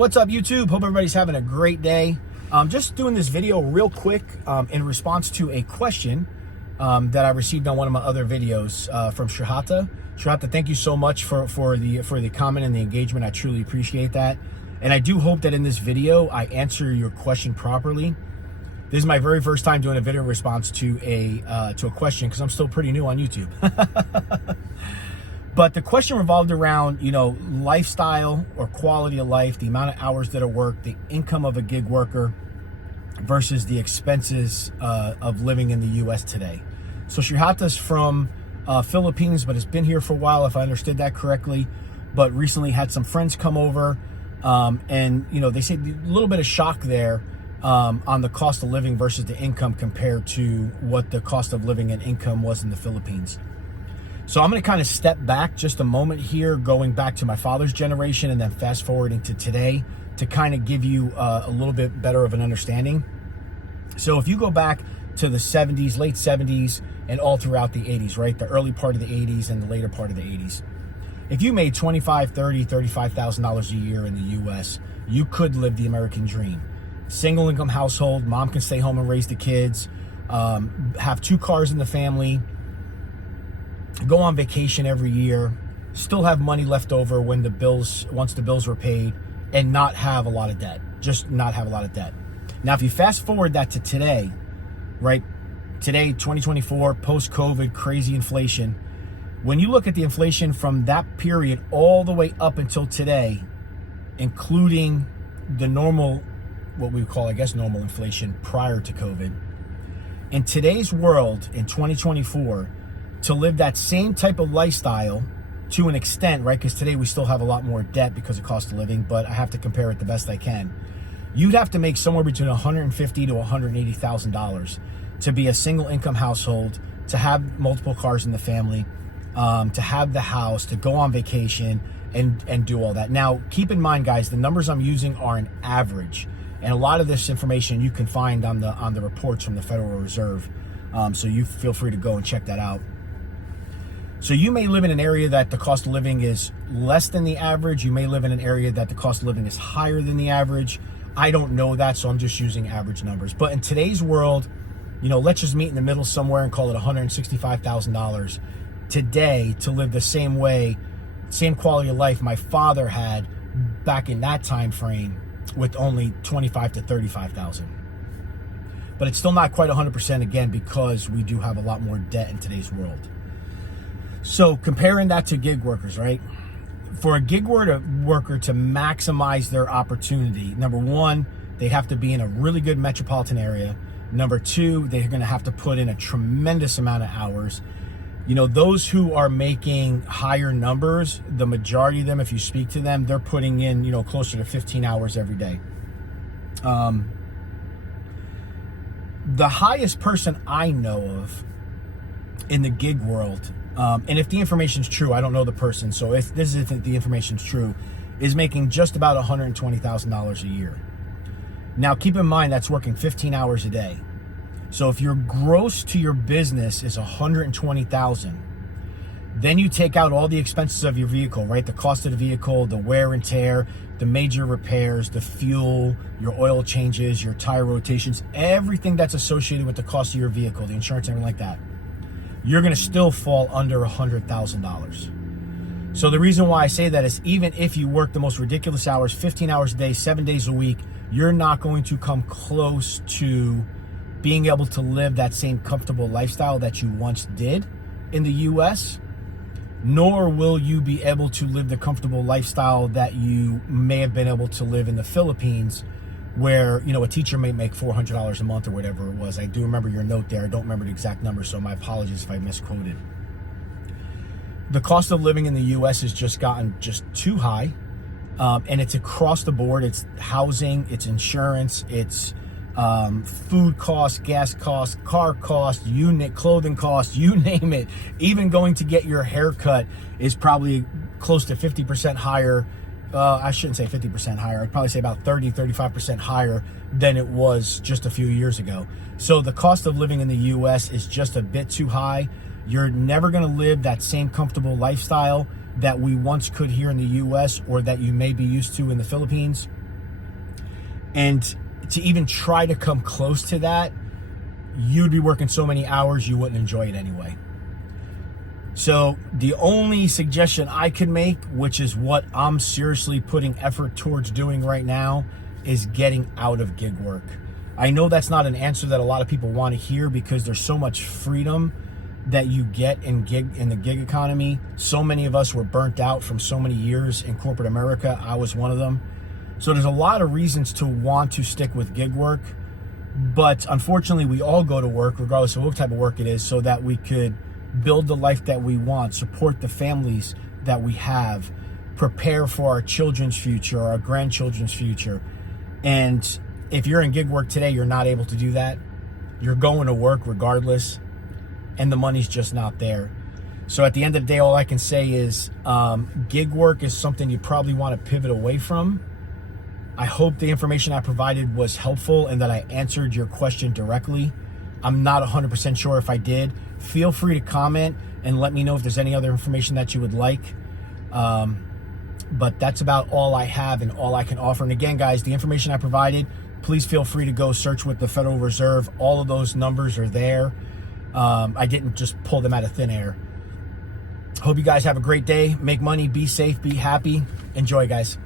What's up, YouTube? Hope everybody's having a great day. Just doing this video real quick in response to a question that I received on one of my other videos from Shahata. Shahata, thank you so much for the comment and the engagement. I truly appreciate that. And I do hope that in this video, I answer your question properly. This is my very first time doing a video response to a question because I'm still pretty new on YouTube. But the question revolved around, lifestyle or quality of life, the amount of hours that are worked, the income of a gig worker versus the expenses of living in the U.S. today. So Shahata's from Philippines, but has been here for a while, if I understood that correctly. But recently had some friends come over, and they say a little bit of shock there on the cost of living versus the income compared to what the cost of living and income was in the Philippines. So I'm going to kind of step back just a moment here, going back to my father's generation and then fast forwarding to today to kind of give you a little bit better of an understanding. So if you go back to the 70s, late 70s, and all throughout the 80s, right? The early part of the 80s and the later part of the 80s. If you made $25,000, $30,000, $35,000 a year in the U.S., you could live the American dream. Single income household, mom can stay home and raise the kids, have 2 cars in the family, go on vacation every year, still have money left over once the bills were paid, and not have a lot of debt. Just not have a lot of debt. Now, if you fast forward that to today, right? Today, 2024, post-COVID, crazy inflation. When you look at the inflation from that period all the way up until today, including the normal, what we would call, I guess, normal inflation prior to COVID, in today's world, in 2024, to live that same type of lifestyle to an extent, right? Because today we still have a lot more debt because of cost of living, but I have to compare it the best I can. You'd have to make somewhere between $150,000 to $180,000 to be a single income household, to have multiple cars in the family, to have the house, to go on vacation and do all that. Now, keep in mind, guys, the numbers I'm using are an average. And a lot of this information you can find on the reports from the Federal Reserve. So you feel free to go and check that out. So you may live in an area that the cost of living is less than the average. You may live in an area that the cost of living is higher than the average. I don't know that, so I'm just using average numbers. But in today's world, let's just meet in the middle somewhere and call it $165,000 today to live the same way, same quality of life my father had back in that time frame with only $25,000 to $35,000. But it's still not quite 100% again because we do have a lot more debt in today's world. So comparing that to gig workers, right? For a gig worker to maximize their opportunity, number one, they have to be in a really good metropolitan area. Number two, they're going to have to put in a tremendous amount of hours. Those who are making higher numbers, the majority of them, if you speak to them, they're putting in, closer to 15 hours every day. The highest person I know of in the gig world, and if the information's true, I don't know the person, so if the information's true, is making just about $120,000 a year. Now, keep in mind that's working 15 hours a day. So if your gross to your business is $120,000, then you take out all the expenses of your vehicle, right? The cost of the vehicle, the wear and tear, the major repairs, the fuel, your oil changes, your tire rotations, everything that's associated with the cost of your vehicle, the insurance, everything like that. You're going to still fall under $100,000. So the reason why I say that is even if you work the most ridiculous hours, 15 hours a day, 7 days a week, you're not going to come close to being able to live that same comfortable lifestyle that you once did in the U.S., nor will you be able to live the comfortable lifestyle that you may have been able to live in the Philippines, where, a teacher may make $400 a month or whatever it was. I do remember your note there. I don't remember the exact number, so my apologies if I misquoted. The cost of living in the U.S. has just gotten too high, and it's across the board. It's housing, it's insurance, it's food costs, gas costs, car costs, clothing costs, you name it. Even going to get your hair cut is probably close to 50% higher. I shouldn't say 50% higher. I'd probably say about 35% higher than it was just a few years ago. So the cost of living in the U.S. is just a bit too high. You're never going to live that same comfortable lifestyle that we once could here in the U.S. or that you may be used to in the Philippines. And to even try to come close to that, you'd be working so many hours you wouldn't enjoy it anyway. So the only suggestion I can make, which is what I'm seriously putting effort towards doing right now, is getting out of gig work. I know that's not an answer that a lot of people want to hear because there's so much freedom that you get in the gig economy. So many of us were burnt out from so many years in corporate America. I was one of them. So there's a lot of reasons to want to stick with gig work, but unfortunately we all go to work, regardless of what type of work it is, so that we could build the life that we want, support the families that we have, prepare for our children's future, our grandchildren's future. And if you're in gig work today, you're not able to do that. You're going to work regardless, and the money's just not there. So at the end of the day, all I can say is gig work is something you probably want to pivot away from. I hope the information I provided was helpful and that I answered your question directly. I'm not 100% sure if I did. Feel free to comment and let me know if there's any other information that you would like. But that's about all I have and all I can offer. And again, guys, the information I provided, please feel free to go search with the Federal Reserve. All of those numbers are there. I didn't just pull them out of thin air. Hope you guys have a great day. Make money, be safe, be happy. Enjoy, guys.